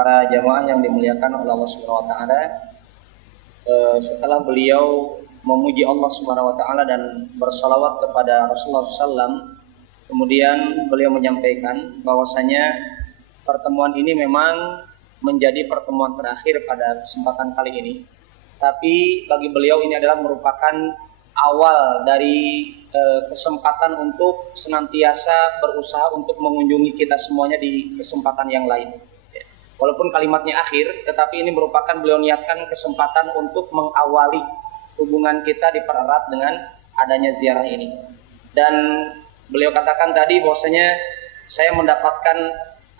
para jamaah yang dimuliakan oleh Allah Subhanahu wa taala, setelah beliau memuji Allah Subhanahu wa taala dan bersalawat kepada Rasulullah SAW, kemudian beliau menyampaikan bahwasanya pertemuan ini memang menjadi pertemuan terakhir pada kesempatan kali ini. Tapi bagi beliau ini adalah merupakan awal dari kesempatan untuk senantiasa berusaha untuk mengunjungi kita semuanya di kesempatan yang lain. Walaupun kalimatnya akhir, tetapi ini merupakan beliau niatkan kesempatan untuk mengawali hubungan kita dipererat dengan adanya ziarah ini. Dan beliau katakan tadi bahwasanya saya mendapatkan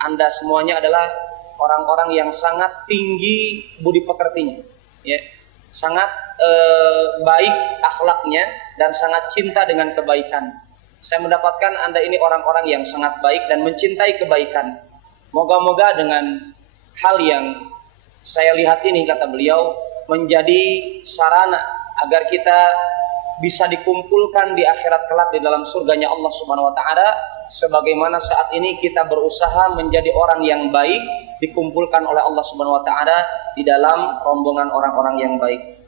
Anda semuanya adalah orang-orang yang sangat tinggi budi pekertinya, ya, sangat baik akhlaknya dan sangat cinta dengan kebaikan. Saya mendapatkan Anda ini orang-orang yang sangat baik dan mencintai kebaikan. Moga-moga dengan hal yang saya lihat ini, kata beliau, menjadi sarana agar kita bisa dikumpulkan di akhirat kelak di dalam surganya Allah Subhanahu wa taala, sebagaimana saat ini kita berusaha menjadi orang yang baik, dikumpulkan oleh Allah Subhanahu wa taala di dalam rombongan orang-orang yang baik.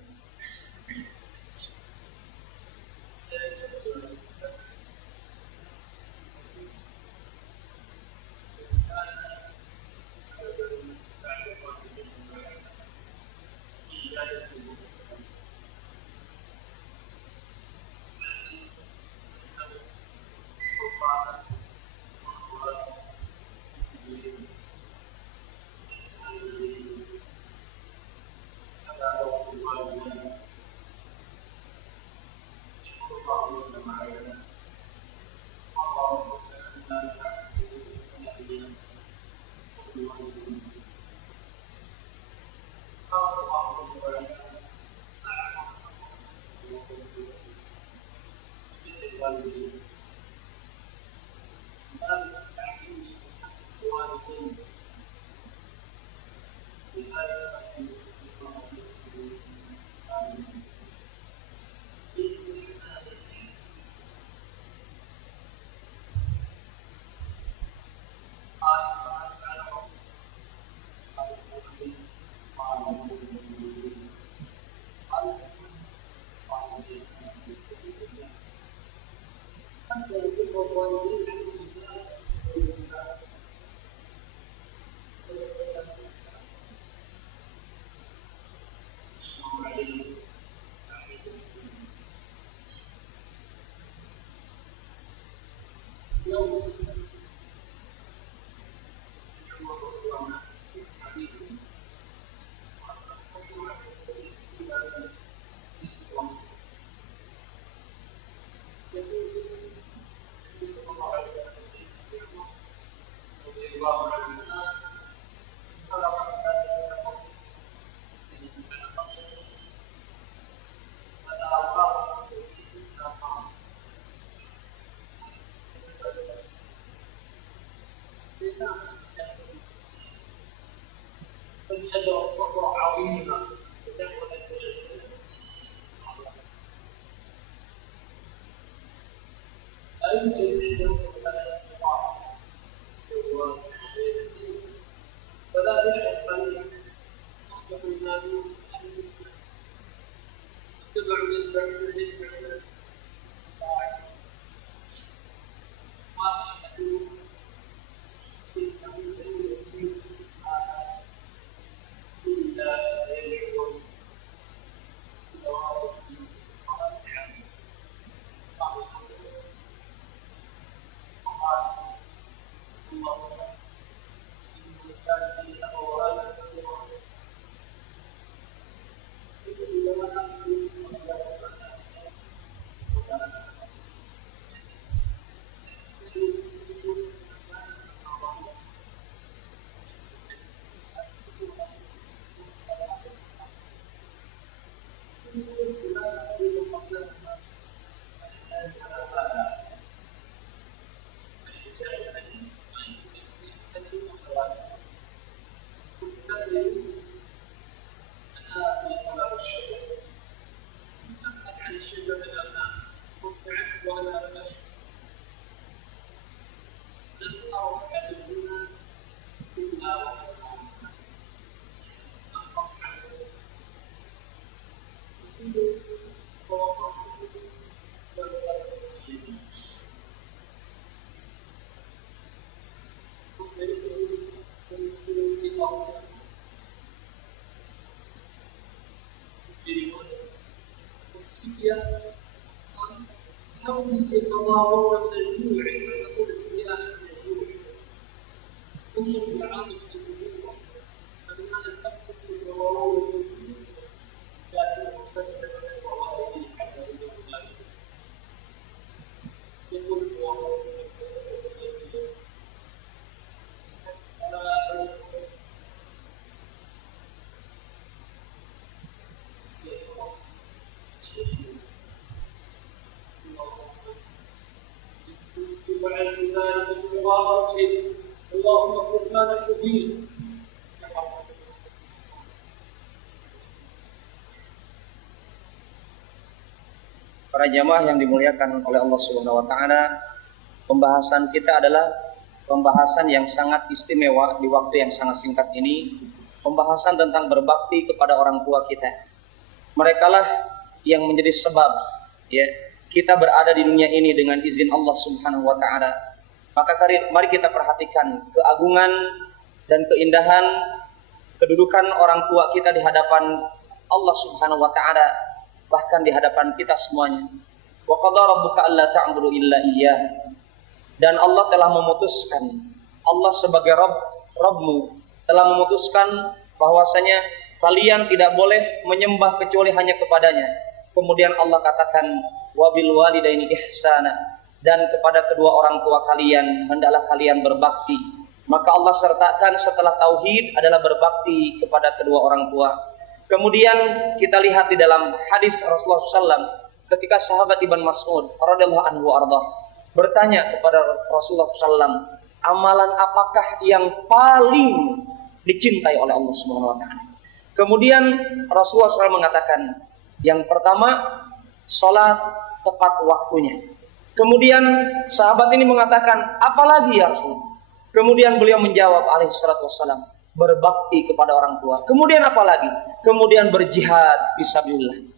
Para jamaah yang dimuliakan oleh Allah Subhanahu wa taala, pembahasan kita adalah pembahasan yang sangat istimewa di waktu yang sangat singkat ini, pembahasan tentang berbakti kepada orang tua kita. Merekalah yang menjadi sebab ya kita berada di dunia ini dengan izin Allah Subhanahu wa taala. Maka mari kita perhatikan keagungan dan keindahan kedudukan orang tua kita di hadapan Allah Subhanahu wa taala, bahkan di hadapan kita semuanya. Wa qadara rabbuka alla ta'budu illa iyyah. Dan Allah telah memutuskan, Allah sebagai Rabbmu telah memutuskan bahwasanya kalian tidak boleh menyembah kecuali hanya kepadanya. Kemudian Allah katakan wabil walidaini ihsana, dan kepada kedua orang tua kalian hendaklah kalian berbakti. Maka Allah sertakan setelah tauhid adalah berbakti kepada kedua orang tua. Kemudian kita lihat di dalam hadis Rasulullah SAW ketika sahabat Ibn Mas'ud radhiyallahu anhu ardah bertanya kepada Rasulullah SAW, amalan apakah yang paling dicintai oleh Allah Subhanahu wa taala? Kemudian Rasulullah SAW mengatakan, yang pertama sholat tepat waktunya. Kemudian sahabat ini mengatakan, apalagi ya Rasulullah? Kemudian beliau menjawab alaihi salatu wassalam, berbakti kepada orang tua. Kemudian apa lagi? Kemudian berjihad fisabilillah.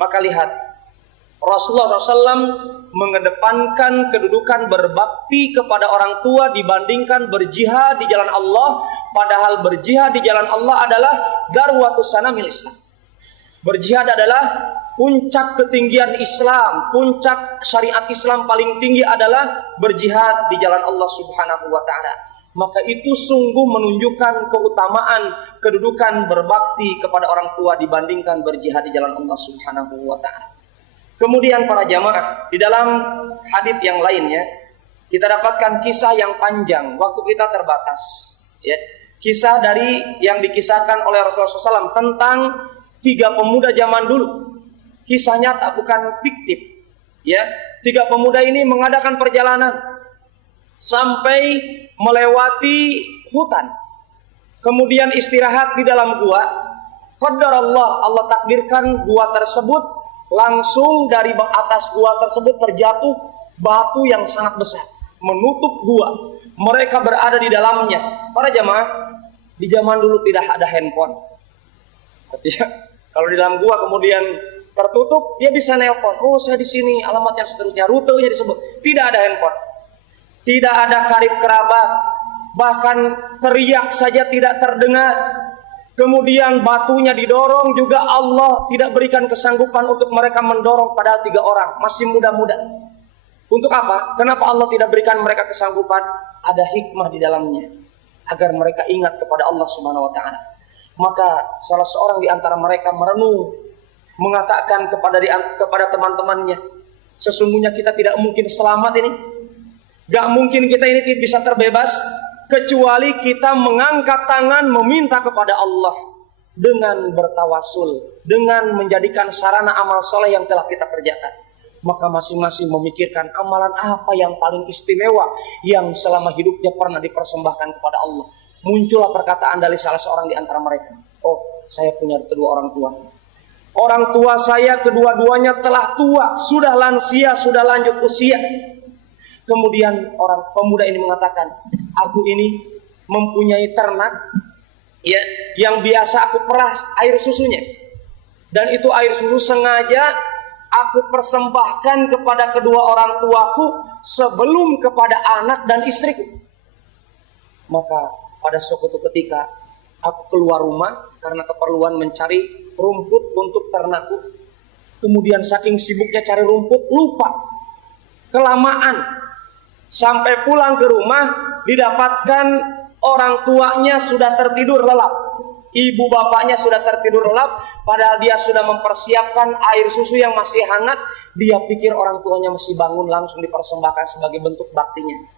Maka lihat, Rasulullah SAW mengedepankan kedudukan berbakti kepada orang tua dibandingkan berjihad di jalan Allah. Padahal berjihad di jalan Allah adalah darwatus sanamil Islam. Berjihad adalah puncak ketinggian Islam, puncak syariat Islam paling tinggi adalah berjihad di jalan Allah Subhanahu wa taala. Maka itu sungguh menunjukkan keutamaan kedudukan berbakti kepada orang tua dibandingkan berjihad di jalan Allah Subhanahu wa taala. Kemudian para jamaah, di dalam hadis yang lainnya kita dapatkan kisah yang panjang, waktu kita terbatas ya. Kisah dari yang dikisahkan oleh Rasulullah SAW tentang 3 pemuda zaman dulu. Kisah nyata, bukan fiktif ya. 3 pemuda ini mengadakan perjalanan sampai melewati hutan, kemudian istirahat di dalam gua. Qadarallah, Allah takdirkan gua tersebut langsung dari atas gua tersebut terjatuh batu yang sangat besar menutup gua. Mereka berada di dalamnya. Para jamaah, di zaman dulu tidak ada handphone. Artinya kalau di dalam gua kemudian tertutup, dia bisa nelpon, oh saya di sini, alamat yang seterusnya, rutenya disebut. Tidak ada handphone, tidak ada karib kerabat, bahkan teriak saja tidak terdengar. Kemudian batunya didorong juga, Allah tidak berikan kesanggupan untuk mereka mendorong, padahal 3 orang masih muda-muda. Untuk apa? Kenapa Allah tidak berikan mereka kesanggupan? Ada hikmah di dalamnya, agar mereka ingat kepada Allah Subhanahu wa taala. Maka salah seorang di antara mereka merenung, mengatakan kepada teman-temannya, sesungguhnya kita tidak mungkin selamat ini. Gak mungkin kita ini bisa terbebas kecuali kita mengangkat tangan meminta kepada Allah dengan bertawasul, dengan menjadikan sarana amal soleh yang telah kita kerjakan. Maka masing-masing memikirkan amalan apa yang paling istimewa yang selama hidupnya pernah dipersembahkan kepada Allah. Muncullah perkataan dari salah seorang di antara mereka, oh saya punya kedua orang tua. Orang tua saya kedua-duanya telah tua, sudah lansia, sudah lanjut usia. Kemudian orang pemuda ini mengatakan, aku ini mempunyai ternak ya, yang biasa aku perah air susunya. Dan itu air susu sengaja aku persembahkan kepada kedua orang tuaku sebelum kepada anak dan istriku. Maka pada suatu ketika aku keluar rumah karena keperluan mencari rumput untuk ternakku. Kemudian saking sibuknya cari rumput, lupa. Kelamaan. Sampai pulang ke rumah, didapatkan orang tuanya sudah tertidur lelap. Ibu bapaknya sudah tertidur lelap, padahal dia sudah mempersiapkan air susu yang masih hangat. Dia pikir orang tuanya masih bangun, langsung dipersembahkan sebagai bentuk baktinya.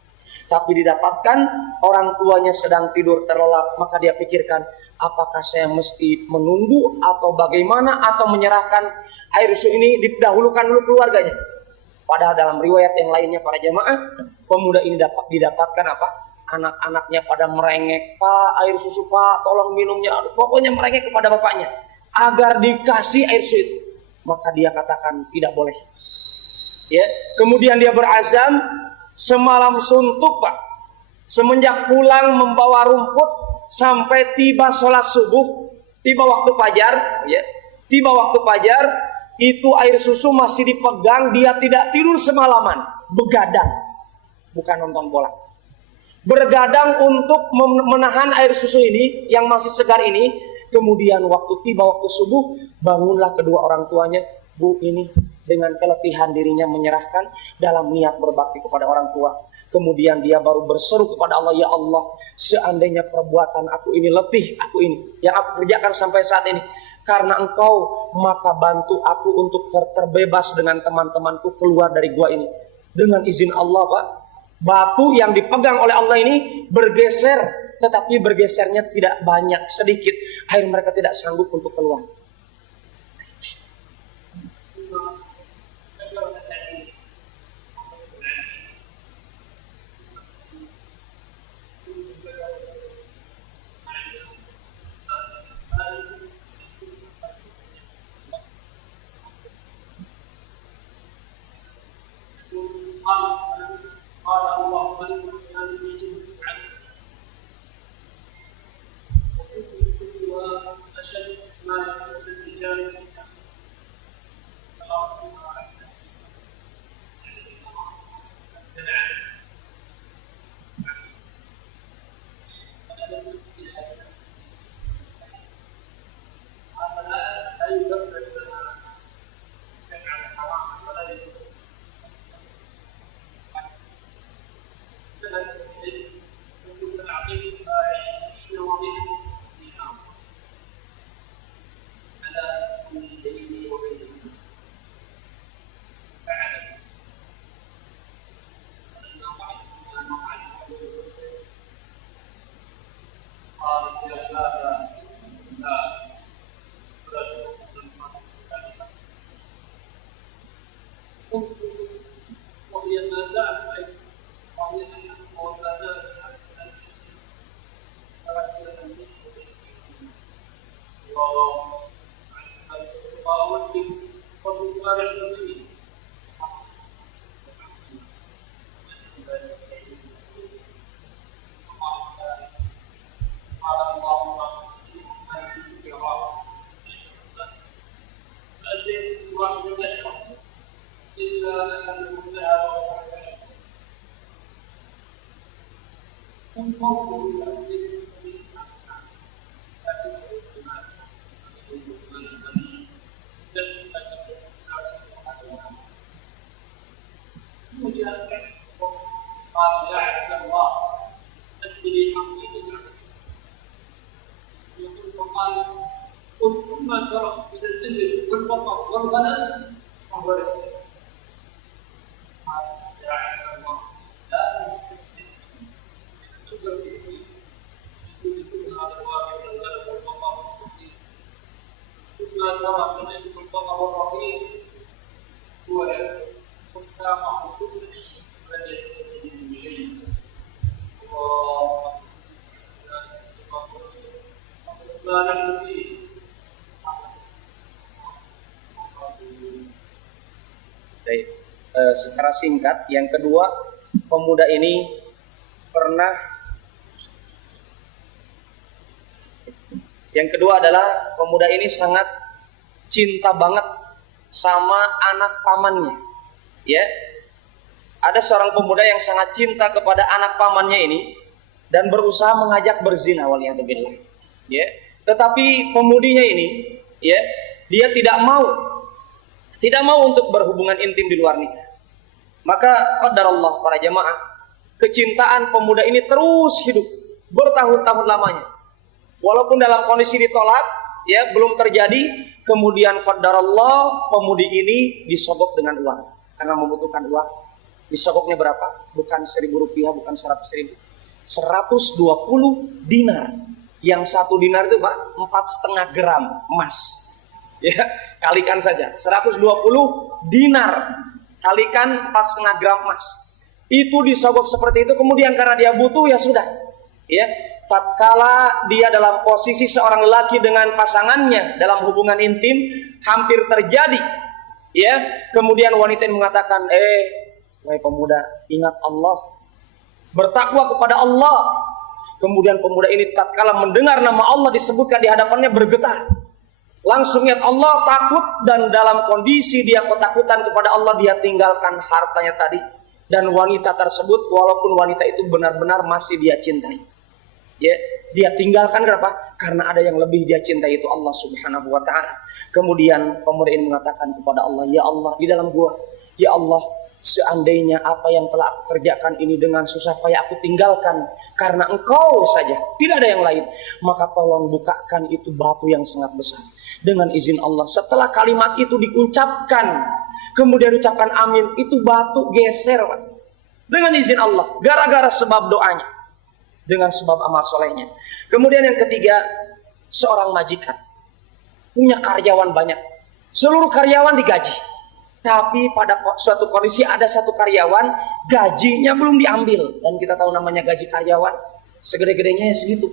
Tapi didapatkan orang tuanya sedang tidur terlelap, maka dia pikirkan, apakah saya mesti menunggu atau bagaimana, atau menyerahkan air susu ini didahulukan dulu keluarganya. Padahal dalam riwayat yang lainnya para jamaah, pemuda ini didapatkan apa? Anak-anaknya pada merengek, Pak air susu Pak, tolong minumnya. Pokoknya merengek kepada bapaknya agar dikasih air susu itu. Maka dia katakan tidak boleh. Ya, kemudian dia berazam, semalam suntuk Pak. Semenjak pulang membawa rumput sampai tiba sholat subuh, tiba waktu fajar, ya, tiba waktu fajar, itu air susu masih dipegang, dia tidak tidur semalaman, begadang, bukan nonton bola. Bergadang untuk menahan air susu ini yang masih segar ini. Kemudian tiba waktu subuh, bangunlah kedua orang tuanya. Bu, ini dengan keletihan dirinya menyerahkan dalam niat berbakti kepada orang tua. Kemudian dia baru berseru kepada Allah, ya Allah, seandainya perbuatan aku ini letih, aku ini yang aku kerjakan sampai saat ini, karena Engkau, maka bantu aku untuk terbebas dengan teman-temanku keluar dari gua ini. Dengan izin Allah Pak, batu yang dipegang oleh Allah ini bergeser, tetapi bergesernya tidak banyak, sedikit. Akhirnya mereka tidak sanggup untuk keluar. Secara singkat, yang kedua, pemuda ini yang kedua adalah pemuda ini sangat cinta banget sama anak pamannya. Ya, ada seorang pemuda yang sangat cinta kepada anak pamannya ini dan berusaha mengajak berzina, waliyadzubillah. Ya, tetapi pemudinya ini, ya, dia tidak mau tidak mau untuk berhubungan intim di luar nikah. Maka qadarullah para jamaah, kecintaan pemuda ini terus hidup bertahun-tahun lamanya. Walaupun dalam kondisi ditolak, ya belum terjadi, kemudian qadarullah pemudi ini disogok dengan uang karena membutuhkan uang. Disogoknya berapa? Bukan 1.000 rupiah, bukan 100.000, 120 dinar. Yang 1 dinar itu Pak 4,5 gram emas. Ya, kalikan saja 120 dinar kalikan 4,5 gram emas. Itu disogok seperti itu, kemudian karena dia butuh ya sudah. Ya, tatkala dia dalam posisi seorang lelaki dengan pasangannya dalam hubungan intim hampir terjadi, ya, kemudian wanita ini mengatakan, wahai pemuda, ingat Allah, bertakwa kepada Allah. Kemudian pemuda ini tatkala mendengar nama Allah disebutkan di hadapannya bergetar. Langsung ingat Allah, takut, dan dalam kondisi dia ketakutan kepada Allah, dia tinggalkan hartanya tadi. Dan wanita tersebut, walaupun wanita itu benar-benar masih dia cintai, ya, dia tinggalkan kenapa? Karena ada yang lebih dia cintai, itu Allah Subhanahu wa ta'ala. Kemudian pemuda ini mengatakan kepada Allah, ya Allah, di dalam gua, ya Allah, seandainya apa yang telah aku kerjakan ini dengan susah payah aku tinggalkan karena Engkau saja, tidak ada yang lain, maka tolong bukakan itu batu yang sangat besar. Dengan izin Allah, setelah kalimat itu diucapkan, kemudian ucapkan amin, itu batu geser, Pak. Dengan izin Allah, gara-gara sebab doanya, dengan sebab amal solehnya. Kemudian yang ketiga, seorang majikan punya karyawan banyak, seluruh karyawan digaji. Tapi pada suatu kondisi ada satu karyawan gajinya belum diambil, dan kita tahu namanya gaji karyawan segede-gedenya ya segitu.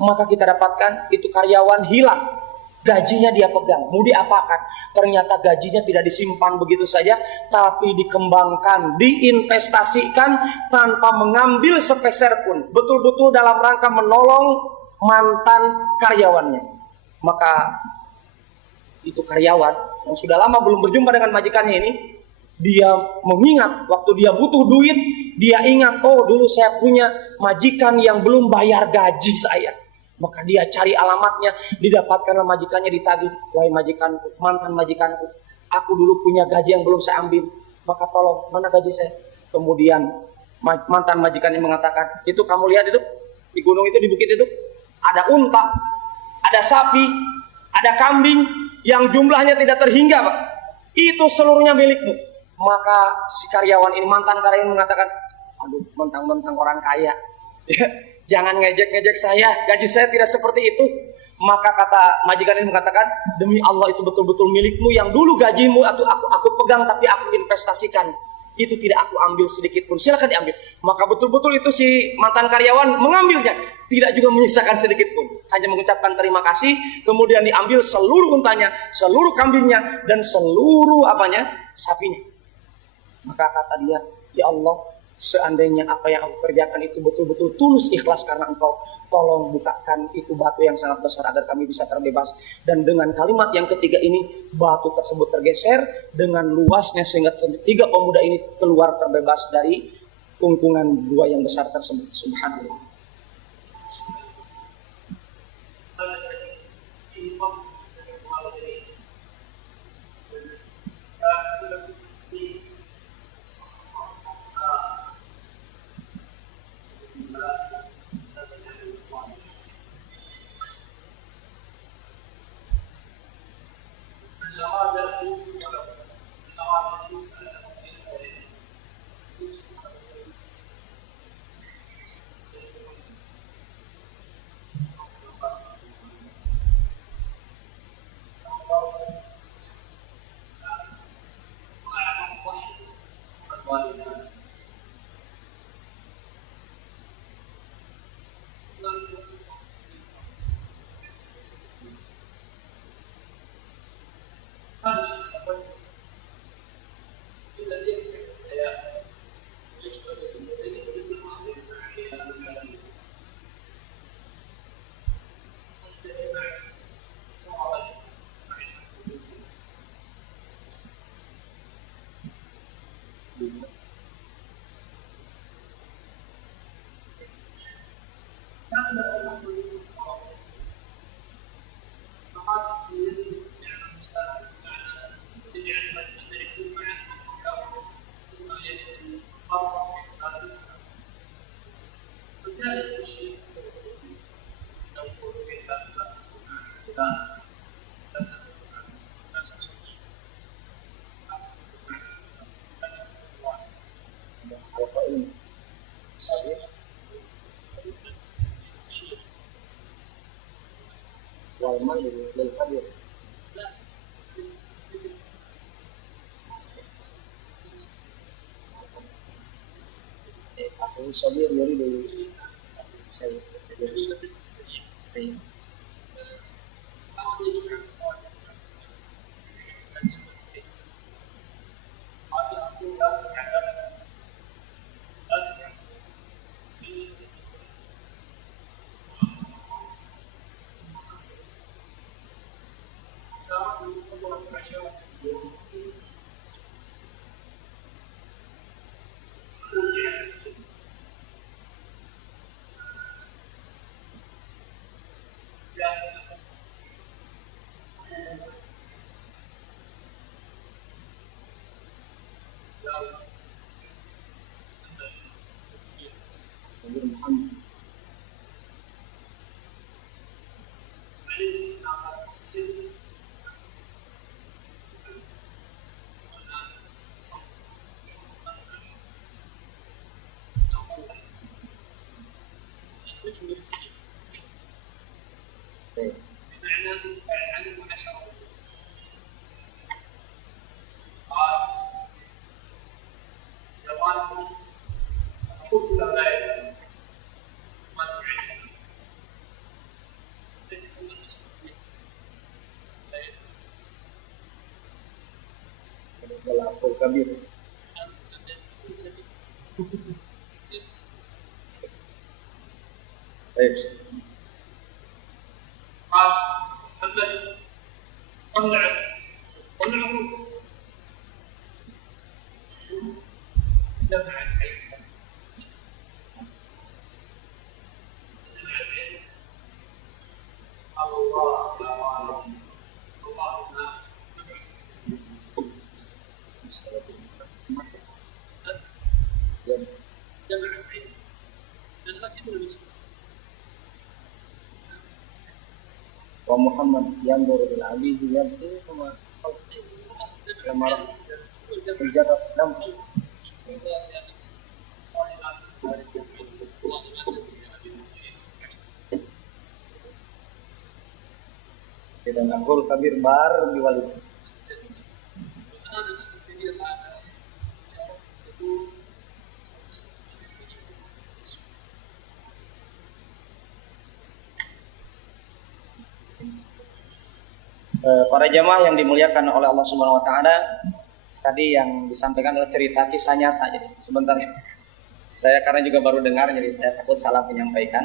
Maka kita dapatkan itu karyawan hilang, gajinya dia pegang, mau diapakan? Ternyata gajinya tidak disimpan begitu saja, tapi dikembangkan, diinvestasikan tanpa mengambil sepeser pun, betul-betul dalam rangka menolong mantan karyawannya. Maka itu karyawan yang sudah lama belum berjumpa dengan majikannya ini, dia mengingat waktu dia butuh duit, dia ingat, oh dulu saya punya majikan yang belum bayar gaji saya. Maka dia cari alamatnya, didapatkanlah majikannya, ditagih, wahai majikanku, mantan majikanku, aku dulu punya gaji yang belum saya ambil, maka tolong, mana gaji saya? Kemudian mantan majikannya mengatakan, itu kamu lihat itu, di gunung itu, di bukit itu, ada unta, ada sapi, ada kambing, yang jumlahnya tidak terhingga, Pak. Itu seluruhnya milikmu. Maka si karyawan ini, mantan karyawan mengatakan, aduh, mentang-mentang orang kaya, jangan ngejek-ngejek saya, gaji saya tidak seperti itu. Maka kata majikan ini mengatakan, demi Allah itu betul-betul milikmu, yang dulu gajimu aku pegang tapi aku investasikan, itu tidak aku ambil sedikit pun, silakan diambil. Maka betul-betul itu si mantan karyawan mengambilnya, tidak juga menyisakan sedikit pun, hanya mengucapkan terima kasih. Kemudian diambil seluruh untanya, seluruh kambingnya, dan seluruh sapinya. Maka kata dia, ya Allah, seandainya apa yang aku kerjakan itu betul-betul tulus ikhlas karena Engkau, tolong bukakan itu batu yang sangat besar agar kami bisa terbebas. Dan dengan kalimat yang ketiga ini, batu tersebut tergeser dengan luasnya sehingga tiga pemuda ini keluar terbebas dari kungkungan gua yang besar tersebut. Subhanallah. memang lil kabir. Aku sabir dari dulu. Saya Muhammad. Lil kabir. Baik. Wa Muhammad yandur ila abihi yabti sama lamar penjaga dam dan akul kabir bar diwali. Para jamaah yang dimuliakan oleh Allah Subhanahu wa taala, tadi yang disampaikan adalah cerita kisah nyata. Jadi sebentar saya karena juga baru dengar, jadi saya takut salah menyampaikan.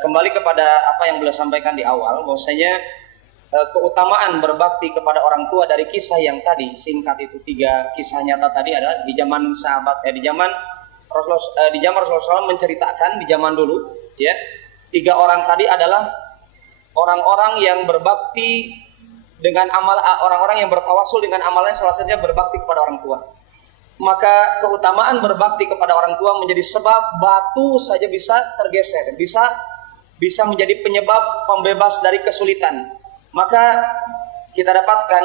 Kembali kepada apa yang beliau sampaikan di awal, bahwasanya keutamaan berbakti kepada orang tua dari kisah yang tadi singkat itu 3 kisah nyata tadi adalah di zaman sahabat di zaman Rasulullah SAW menceritakan di zaman dulu, ya 3 orang tadi adalah orang-orang yang berbakti dengan orang-orang yang bertawasul dengan amalnya, salah satunya berbakti kepada orang tua. Maka keutamaan berbakti kepada orang tua menjadi sebab batu saja bisa tergeser, bisa menjadi penyebab pembebas dari kesulitan. Maka kita dapatkan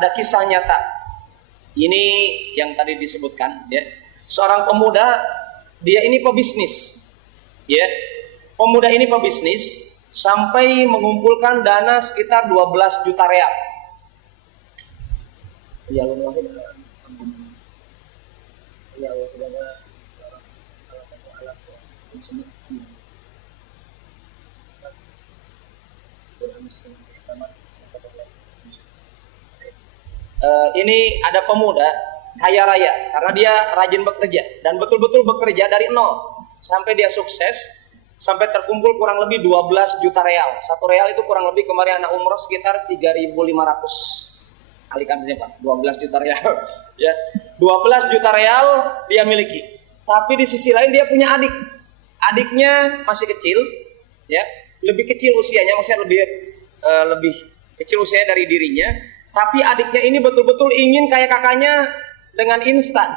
ada kisah nyata. Ini yang tadi disebutkan, ya. Seorang pemuda, dia ini pebisnis, ya. Pemuda ini pebisnis sampai mengumpulkan dana sekitar 12 juta real. Ya Allah, ya Allah, ini ada pemuda kaya raya karena dia rajin bekerja dan betul-betul bekerja dari nol sampai dia sukses. Sampai terkumpul kurang lebih 12 juta real. 1 real itu kurang lebih kemarin anak umroh sekitar 3.500. Kalikan saja Pak, 12 juta real. Ya, 12 juta real dia miliki. Tapi di sisi lain dia punya adik. Adiknya masih kecil, ya, lebih kecil usianya, maksudnya lebih kecil usianya dari dirinya. Tapi adiknya ini betul-betul ingin kayak kakaknya dengan instan.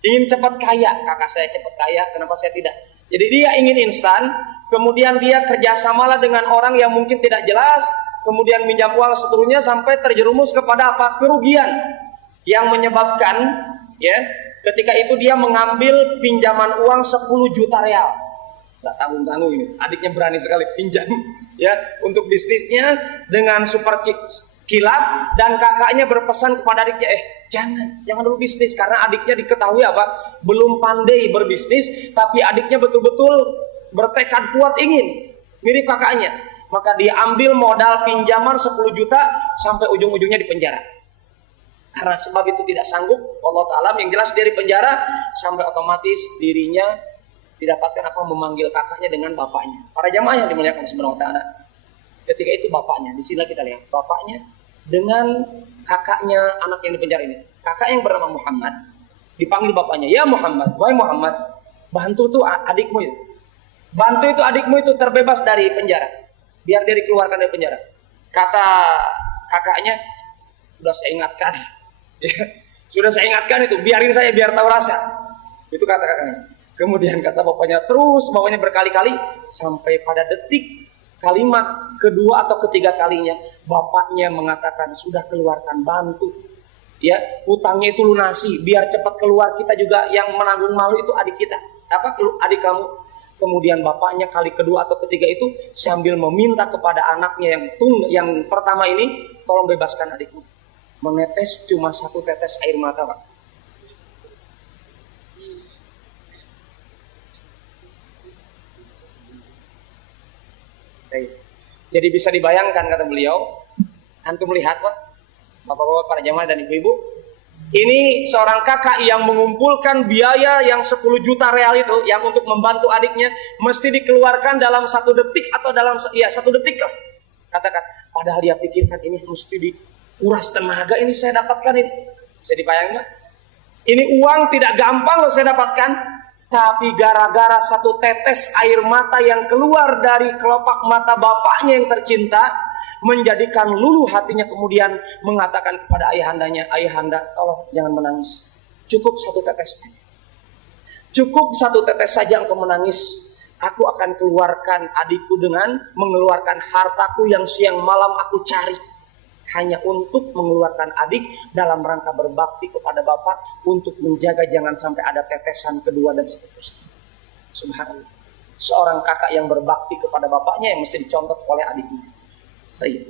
Ingin cepat kaya. Kakak saya cepat kaya, kenapa saya tidak? Jadi dia ingin instan, kemudian dia kerjasamalah dengan orang yang mungkin tidak jelas, kemudian minjam uang seterusnya sampai terjerumus kepada apa? Kerugian yang menyebabkan, ya, ketika itu dia mengambil pinjaman uang 10 juta real. Nggak tanggung-tanggung ini, adiknya berani sekali pinjam ya untuk bisnisnya dengan super kilat, dan kakaknya berpesan kepada adiknya, jangan dulu bisnis, karena adiknya diketahui apa, belum pandai berbisnis, tapi adiknya betul-betul bertekad kuat ingin mirip kakaknya. Maka dia ambil modal pinjaman 10 juta sampai ujung-ujungnya di penjara. Karena sebab itu tidak sanggup, Allah Ta'ala yang jelas dari penjara, sampai otomatis dirinya didapatkan apa, memanggil kakaknya dengan bapaknya. Para jamaah yang dimuliakan Subhanahu wa Ta'ala, ketika itu bapaknya, di sini kita lihat bapaknya dengan kakaknya anak yang di penjara ini. Kakak yang bernama Muhammad dipanggil bapaknya, ya Muhammad, wahai Muhammad, bantu tuh adikmu itu, bantu itu adikmu itu terbebas dari penjara, biar dia dikeluarkan dari penjara. Kata kakaknya, sudah saya ingatkan, sudah saya ingatkan itu, biarin saya biar tahu rasa. Itu kata kakaknya. Kemudian kata bapaknya, terus bapaknya berkali-kali sampai pada detik kalimat kedua atau ketiga kalinya bapaknya mengatakan, sudah keluarkan, bantu, ya hutangnya itu lunasi, biar cepat keluar, kita juga yang menanggung malu itu adik kita, adik kamu. Kemudian bapaknya kali kedua atau ketiga itu sambil meminta kepada anaknya yang pertama ini, tolong bebaskan adikmu. Menetes cuma 1 tetes air mata, Pak. Jadi bisa dibayangkan, kata beliau, antum melihat, Pak, bapak-bapak, para jamaah dan ibu-ibu, ini seorang kakak yang mengumpulkan biaya yang 10 juta real itu, yang untuk membantu adiknya, mesti dikeluarkan dalam 1 detik atau dalam 1 detik lah, katakan. Padahal dia pikirkan ini mesti dikuras tenaga, ini saya dapatkan ini. Bisa dibayangkan? Ini uang tidak gampang loh saya dapatkan. Tapi gara-gara 1 tetes air mata yang keluar dari kelopak mata bapaknya yang tercinta, menjadikan luluh hatinya, kemudian mengatakan kepada ayahandanya, ayahanda tolong jangan menangis, cukup 1 tetes saja, cukup 1 tetes saja engkau menangis, aku akan keluarkan adikku dengan mengeluarkan hartaku yang siang malam aku cari, hanya untuk mengeluarkan adik dalam rangka berbakti kepada bapak, untuk menjaga jangan sampai ada tetesan kedua dan seterusnya. Subhanallah, seorang kakak yang berbakti kepada bapaknya yang mesti dicontoh oleh adiknya. Baik.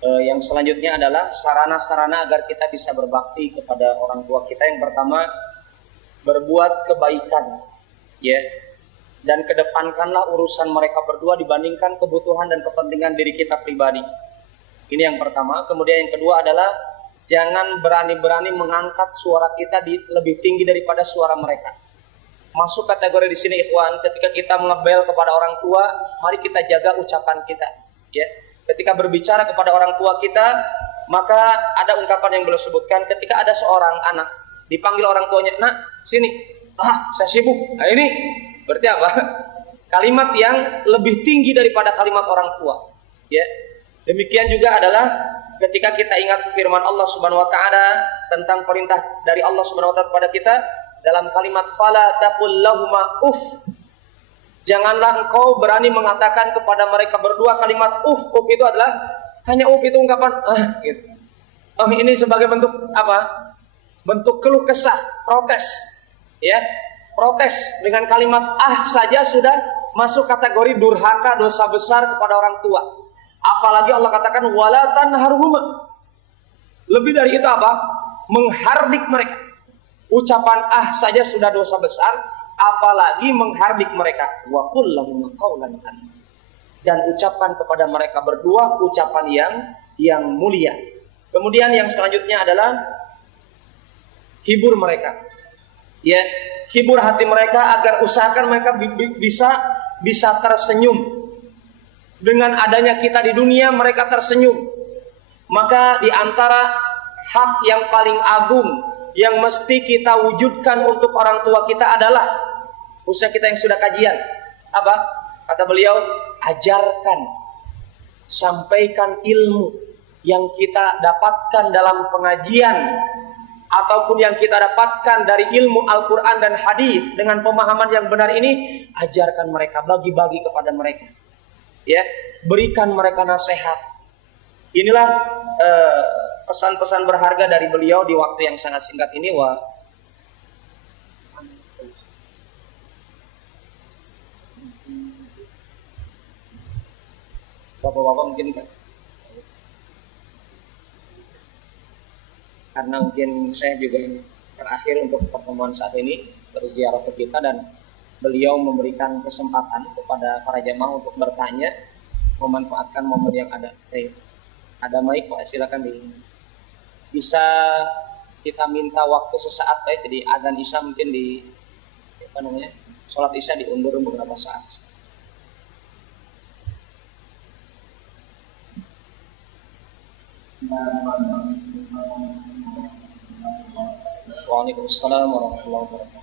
Yang selanjutnya adalah sarana-sarana agar kita bisa berbakti kepada orang tua kita. Yang pertama, berbuat kebaikan, ya, dan kedepankanlah urusan mereka berdua dibandingkan kebutuhan dan kepentingan diri kita pribadi. Ini yang pertama. Kemudian yang kedua adalah jangan berani-berani mengangkat suara kita lebih tinggi daripada suara mereka. Masuk kategori di sini ikhwan, ketika kita mengebel kepada orang tua, mari kita jaga ucapan kita, ya. Ketika berbicara kepada orang tua kita, maka ada ungkapan yang beliau sebutkan, ketika ada seorang anak dipanggil orang tuanya, "Nak, sini." "Ah, saya sibuk." Nah, ini berarti apa? Kalimat yang lebih tinggi daripada kalimat orang tua, ya. Demikian juga adalah ketika kita ingat firman Allah Subhanahu wa taala tentang perintah dari Allah Subhanahu wa taala kepada kita dalam kalimat fala taqul lahuma uff. Janganlah engkau berani mengatakan kepada mereka berdua kalimat uff. Uff itu adalah hanya uff itu ungkapan gitu. Ini sebagai bentuk apa? Bentuk keluh kesah, protes. Ya. Protes dengan kalimat saja sudah masuk kategori durhaka, dosa besar kepada orang tua. Apalagi Allah katakan wala tanharhuma. Lebih dari itu apa? Menghardik mereka. Ucapan saja sudah dosa besar, apalagi menghardik mereka. Wa qul lahum qawlan karim. Dan ucapan kepada mereka berdua ucapan yang mulia. Kemudian yang selanjutnya adalah hibur mereka. Ya, hibur hati mereka agar usahakan mereka bisa tersenyum. Dengan adanya kita di dunia mereka tersenyum. Maka di antara hak yang paling agung yang mesti kita wujudkan untuk orang tua kita adalah, khususnya kita yang sudah kajian, apa? Kata beliau, ajarkan, sampaikan ilmu yang kita dapatkan dalam pengajian ataupun yang kita dapatkan dari ilmu Al-Quran dan hadis dengan pemahaman yang benar ini, ajarkan mereka, bagi-bagi kepada mereka, ya, berikan mereka nasihat. Inilah pesan-pesan berharga dari beliau di waktu yang sangat singkat ini. Bapak-bapak mungkin karena mungkin saya juga terakhir untuk pertemuan saat ini berziarah ke kita, dan beliau memberikan kesempatan kepada para jamaah untuk bertanya, memanfaatkan momen yang ada. Ada mic Pak, silakan bisa kita minta waktu sesaat ya. Jadi adzan Isya mungkin sholat Isya diundur beberapa saat. Waalaikumsalam warahmatullahi wabarakatuh.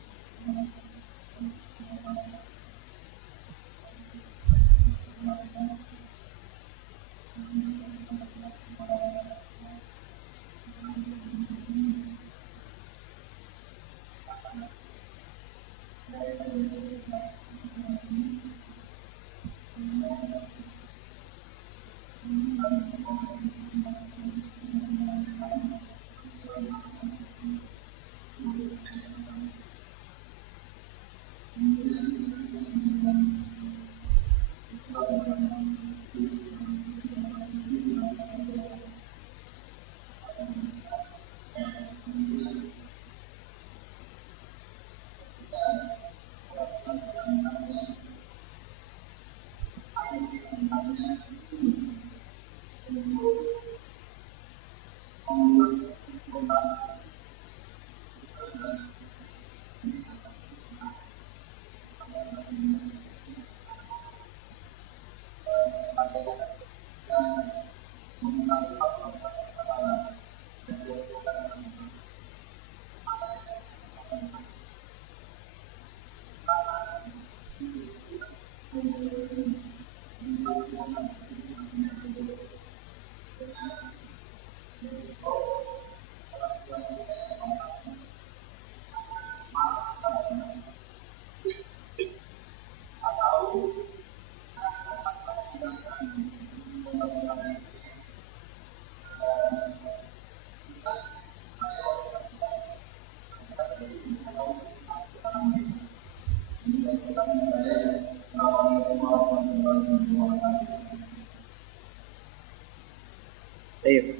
Baik.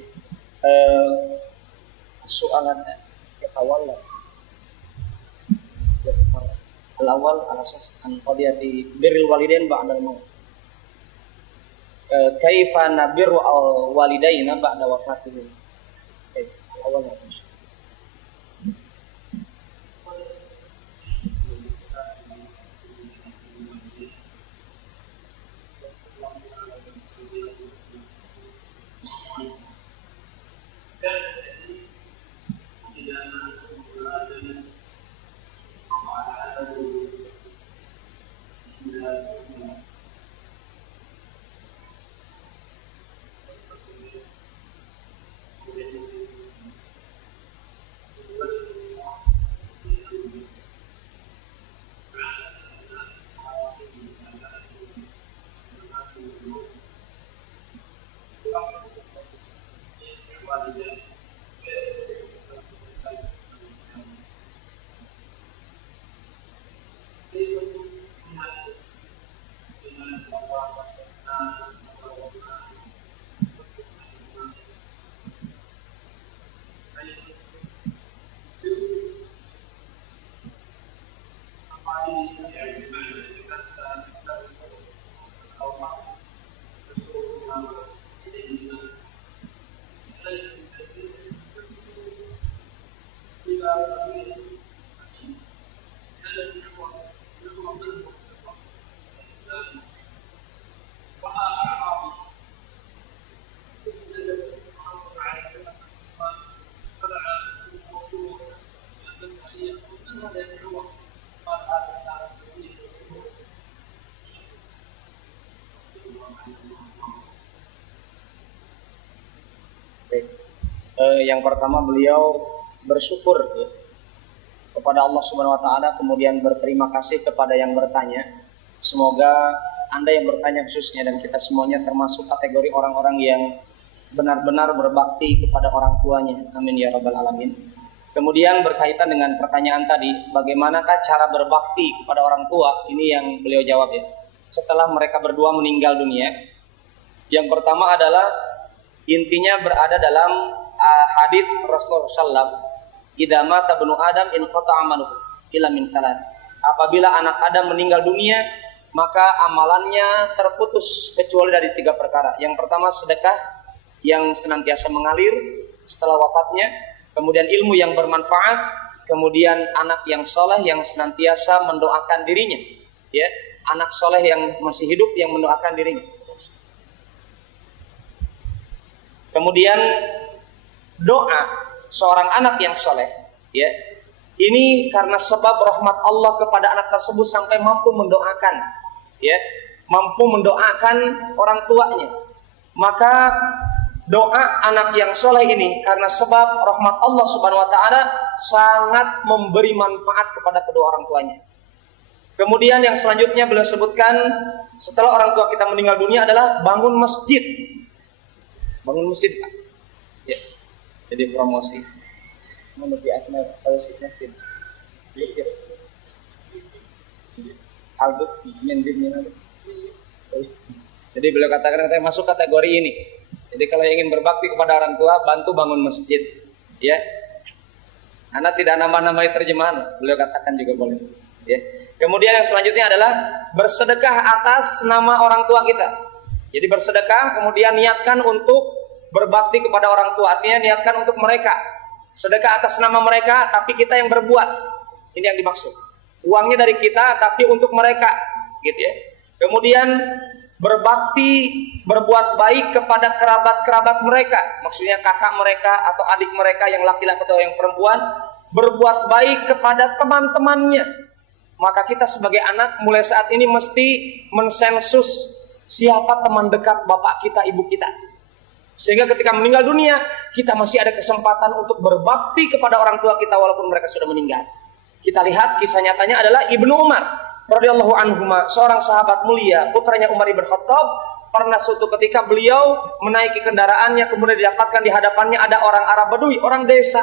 Soalan awal al-awal ala asas an qadiyati birrul walidain ba'da al-maut. Kaifa nabirru al-walidaina ba'da wafatihim. Awal yang pertama beliau bersyukur ya, kepada Allah Subhanahu wa taala, kemudian berterima kasih kepada yang bertanya. Semoga Anda yang bertanya khususnya dan kita semuanya termasuk kategori orang-orang yang benar-benar berbakti kepada orang tuanya. Amin ya rabbal alamin. Kemudian berkaitan dengan pertanyaan tadi, bagaimanakah cara berbakti kepada orang tua? Ini yang beliau jawab ya. Setelah mereka berdua meninggal dunia, yang pertama adalah intinya berada dalam hadis Rasulullah SAW, idza mata ibnu Adam in qata'a amaluhu illa min salat. Apabila anak Adam meninggal dunia, maka amalannya terputus kecuali dari 3 perkara. Yang pertama sedekah yang senantiasa mengalir setelah wafatnya, kemudian ilmu yang bermanfaat, kemudian anak yang soleh yang senantiasa mendoakan dirinya. Ya, anak soleh yang masih hidup yang mendoakan dirinya. Kemudian doa seorang anak yang soleh, ya, ini karena sebab rahmat Allah kepada anak tersebut sampai mampu mendoakan, ya, mampu mendoakan orang tuanya. Maka doa anak yang soleh ini karena sebab rahmat Allah Subhanahu Wa Taala sangat memberi manfaat kepada kedua orang tuanya. Kemudian yang selanjutnya beliau sebutkan setelah orang tua kita meninggal dunia adalah bangun masjid. Bangun masjid, Pak. Ya. Jadi promosi. Menuju akhirnya masjid. Albut jadi beliau katakan katanya masuk kategori ini. Jadi kalau ingin berbakti kepada orang tua, bantu bangun masjid. Ya. Anak tidak nambah-nambahi terjemahan, beliau katakan juga boleh. Ya. Kemudian yang selanjutnya adalah bersedekah atas nama orang tua kita. Jadi bersedekah, kemudian niatkan untuk berbakti kepada orang tua. Artinya niatkan untuk mereka. Sedekah atas nama mereka, tapi kita yang berbuat. Ini yang dimaksud. Uangnya dari kita, tapi untuk mereka, gitu ya. Kemudian berbakti, berbuat baik kepada kerabat-kerabat mereka. Maksudnya kakak mereka atau adik mereka yang laki-laki atau yang perempuan. Berbuat baik kepada teman-temannya. Maka kita sebagai anak mulai saat ini mesti mensensus siapa teman dekat bapak kita, ibu kita. Sehingga ketika meninggal dunia, kita masih ada kesempatan untuk berbakti kepada orang tua kita walaupun mereka sudah meninggal. Kita lihat kisah nyatanya adalah Ibnu Umar radhiyallahu anhuma, seorang sahabat mulia, putranya Umar bin Khattab. Pernah suatu ketika beliau menaiki kendaraannya, kemudian didapatkan di hadapannya ada orang Arab Badui, orang desa.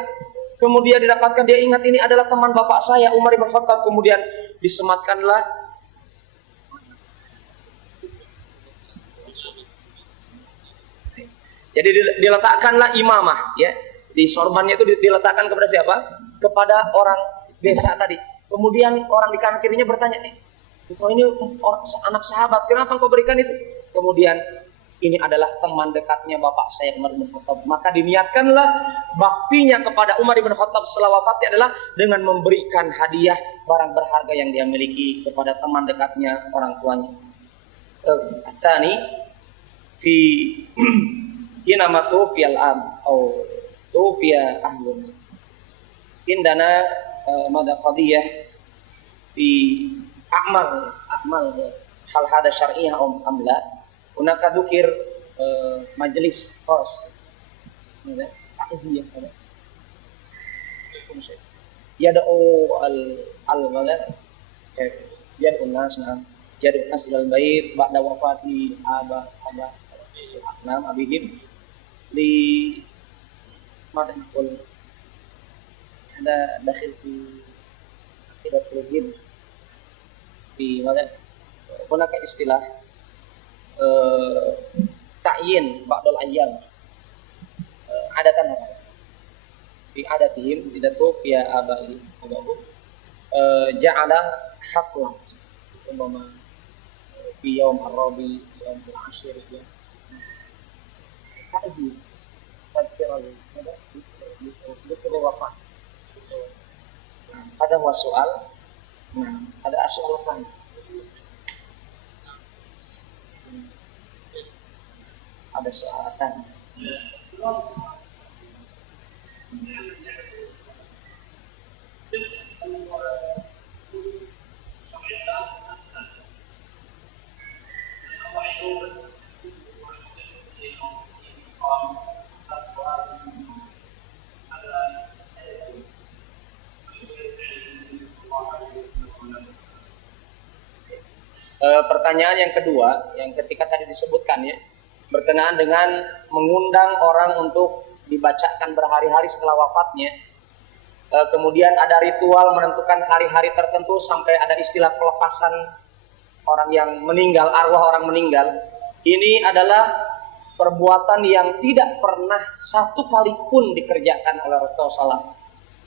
Kemudian didapatkan dia ingat ini adalah teman bapak saya Umar bin Khattab. Kemudian disematkanlah Jadi diletakkanlah imamah, ya. Di sorbannya itu diletakkan kepada siapa? Kepada orang desa tadi. Kemudian orang di kanan kirinya bertanya, engkau ini anak sahabat, kenapa engkau berikan itu? Kemudian, ini adalah teman dekatnya bapak saya Umar bin Khattab. Maka diniatkanlah baktinya kepada Umar bin Khattab setelah wafatnya adalah dengan memberikan hadiah barang berharga yang dia miliki kepada teman dekatnya orang tuanya. Tsani fi hina tuwfiya al-ab atau tuwfiya ahlun. Indana mada qadiyah fi a'mal hal hada syar'iyyah am la. Hunaka dzukir majelis khas. Ta'ziyah. Yad'u al-walad yad'u nas ilal bait ba'da wafati abihim li madha naqul ada dakhil fi aqidatul jin fi madha hunaka istilah ta'yin ba'dul ayyam adatan fi adatihim idatu ya abahu ja'ala haflah umpama fi yaum ar-rabi yaum al-ashir ya ta'zim tadkirah ada wafat ada soal ada soal kan ada soal astana. Pertanyaan yang kedua, yang ketika tadi disebutkan ya, berkenaan dengan mengundang orang untuk dibacakan berhari-hari setelah wafatnya. Kemudian ada ritual menentukan hari-hari tertentu sampai ada istilah pelepasan orang yang meninggal, arwah orang meninggal. Ini adalah perbuatan yang tidak pernah satu kali pun dikerjakan oleh Rasulullah SAW.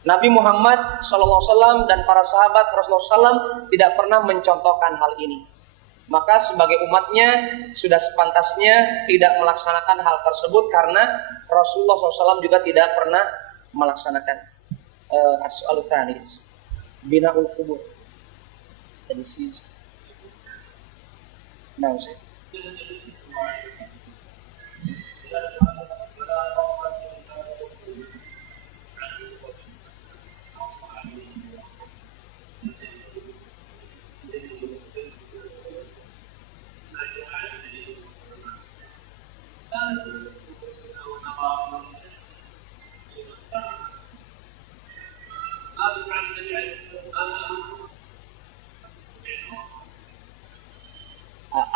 Nabi Muhammad SAW dan para sahabat Rasulullah SAW tidak pernah mencontohkan hal ini. Maka sebagai umatnya sudah sepantasnya tidak melaksanakan hal tersebut karena Rasulullah SAW juga tidak pernah melaksanakan. As-su'alu tsalis bina'ul qubur. Jadi sih. Nah, saya.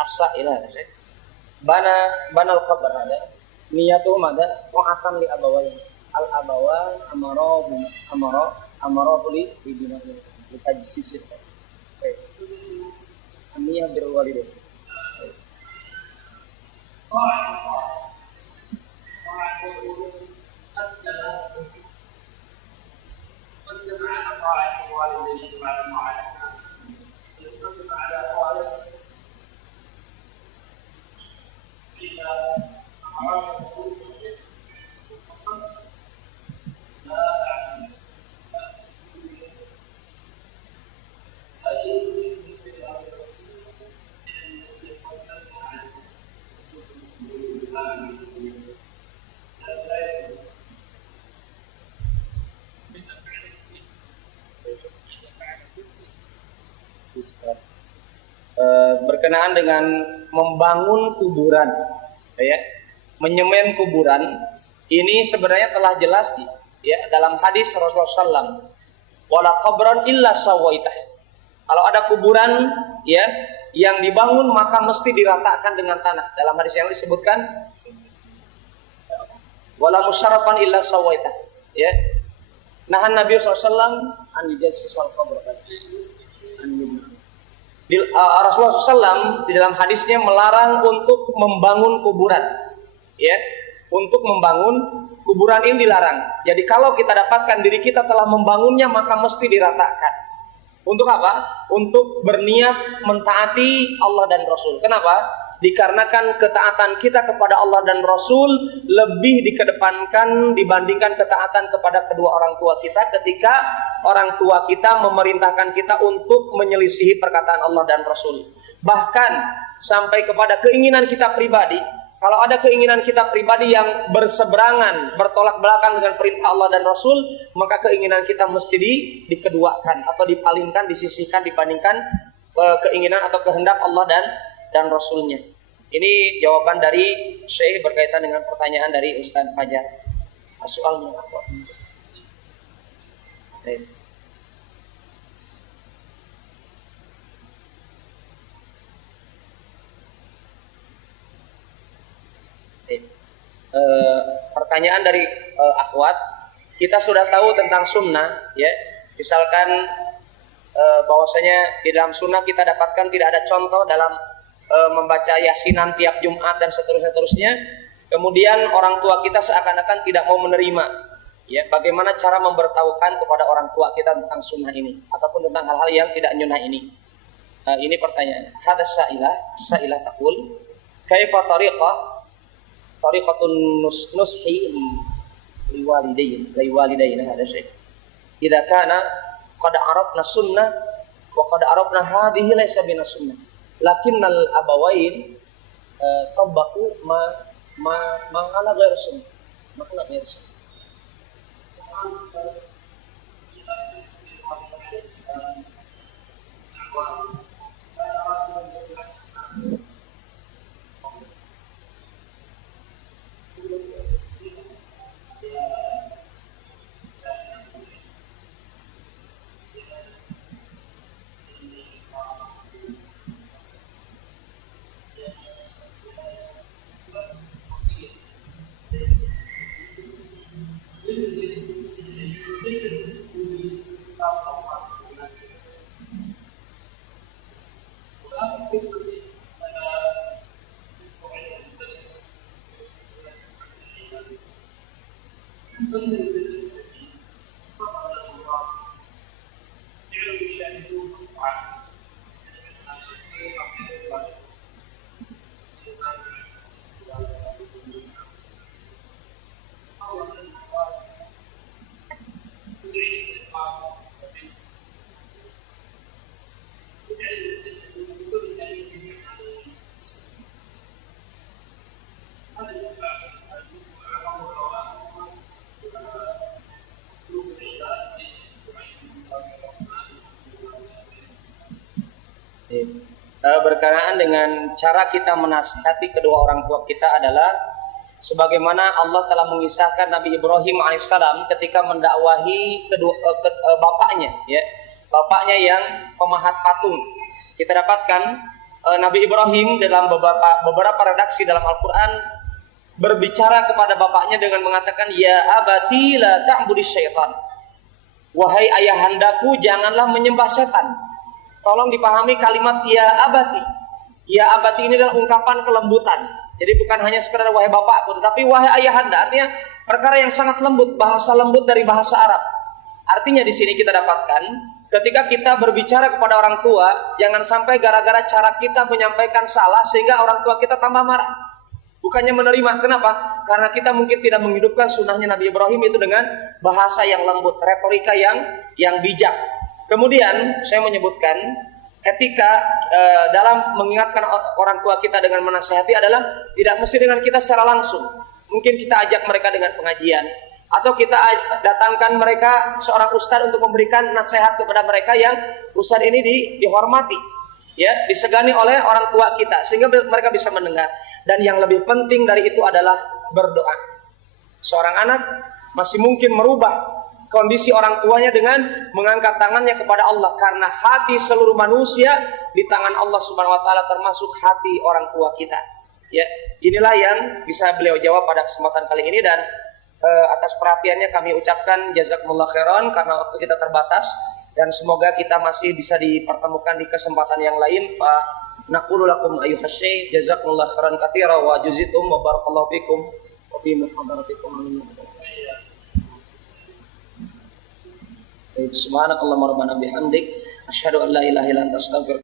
As-sa'ilah banal qabr ada niyatu mada wa'atan li abawain al abawan amara li bidina tajsis amiyah bil walidain berkenaan dengan membangun kuburan, ya, menyemen kuburan, ini sebenarnya telah jelas ya dalam hadis Rasulullah SAW. Wala qabran illa sawaitah. Kalau ada kuburan, ya, yang dibangun maka mesti diratakan dengan tanah. Dalam hadis yang disebutkan, wala musyarrafan illa sawaitah. Ya, nahan Nabi SAW an yujassisal qabr. Rasulullah SAW di dalam hadisnya melarang untuk membangun kuburan, ya, untuk membangun kuburan ini dilarang. Jadi kalau kita dapatkan diri kita telah membangunnya, maka mesti diratakan. Untuk apa? Untuk berniat mentaati Allah dan Rasul. Kenapa? Dikarenakan ketaatan kita kepada Allah dan Rasul lebih dikedepankan dibandingkan ketaatan kepada kedua orang tua kita ketika orang tua kita memerintahkan kita untuk menyelisihi perkataan Allah dan Rasul. Bahkan sampai kepada keinginan kita pribadi. Kalau ada keinginan kita pribadi yang berseberangan, bertolak belakang dengan perintah Allah dan Rasul, maka keinginan kita mesti dikeduakan atau dipalingkan, disisihkan dibandingkan keinginan atau kehendak Allah dan Rasulnya. Ini jawaban dari Syekh berkaitan dengan pertanyaan dari Ustaz Fajar. Soalnya apa? Pertanyaan dari akhwat, kita sudah tahu tentang sunnah, ya. Misalkan bahwasanya di dalam sunnah kita dapatkan tidak ada contoh dalam membaca yasinan tiap Jumat dan seterusnya. Kemudian orang tua kita seakan-akan tidak mau menerima, ya. Bagaimana cara memberitahukan kepada orang tua kita tentang sunnah ini ataupun tentang hal-hal yang tidak nyunnah ini? Ini pertanyaan. Hadza sa'ilah taqul kaifa tariqatun nushi liwalidayna hadza syai'. Idza kana qad arafna sunnah wa qad arafna hadhihi laysa bina sunnah. Lakinnal abawain tabaku ma ala ghair sunnah. Ma ala ghair sunnah. Berkenaan dengan cara kita menasihati kedua orang tua kita adalah sebagaimana Allah telah mengisahkan Nabi Ibrahim alaihissalam ketika mendakwahi bapaknya, ya, bapaknya yang pemahat patung. Kita dapatkan Nabi Ibrahim dalam beberapa redaksi dalam Al-Quran berbicara kepada bapaknya dengan mengatakan, ya abati la ta'budis syaitan. Wahai ayahandaku, janganlah menyembah setan. Tolong dipahami kalimat ya abati. Ya abati ini adalah ungkapan kelembutan. Jadi bukan hanya sekedar wahai bapakku, tetapi wahai ayahanda. Artinya perkara yang sangat lembut, bahasa lembut dari bahasa Arab. Artinya di sini kita dapatkan ketika kita berbicara kepada orang tua, jangan sampai gara-gara cara kita menyampaikan salah sehingga orang tua kita tambah marah. Bukannya menerima. Kenapa? Karena kita mungkin tidak menghidupkan sunnahnya Nabi Ibrahim itu dengan bahasa yang lembut, retorika yang bijak. Kemudian saya menyebutkan etika dalam mengingatkan orang tua kita dengan menasihati adalah tidak mesti dengan kita secara langsung. Mungkin kita ajak mereka dengan pengajian, atau kita datangkan mereka seorang ustadz untuk memberikan nasihat kepada mereka yang ustadz ini dihormati, ya, disegani oleh orang tua kita sehingga mereka bisa mendengar. Dan yang lebih penting dari itu adalah berdoa. Seorang anak masih mungkin merubah kondisi orang tuanya dengan mengangkat tangannya kepada Allah, karena hati seluruh manusia di tangan Allah Subhanahu wa taala, termasuk hati orang tua kita. Ya, inilah yang bisa beliau jawab pada kesempatan kali ini, dan atas perhatiannya kami ucapkan jazakumullah khairan karena waktu kita terbatas, dan semoga kita masih bisa dipertemukan di kesempatan yang lain. Fa naqulu lakum ayyuhasy jazakumullah khairan katsira wa jazitum wa barakallahu fikum. wa fi muhadaratikum. Subhanakallahumma rabbana bihamdik asyhadu an la ilaha illa anta astaghfiruka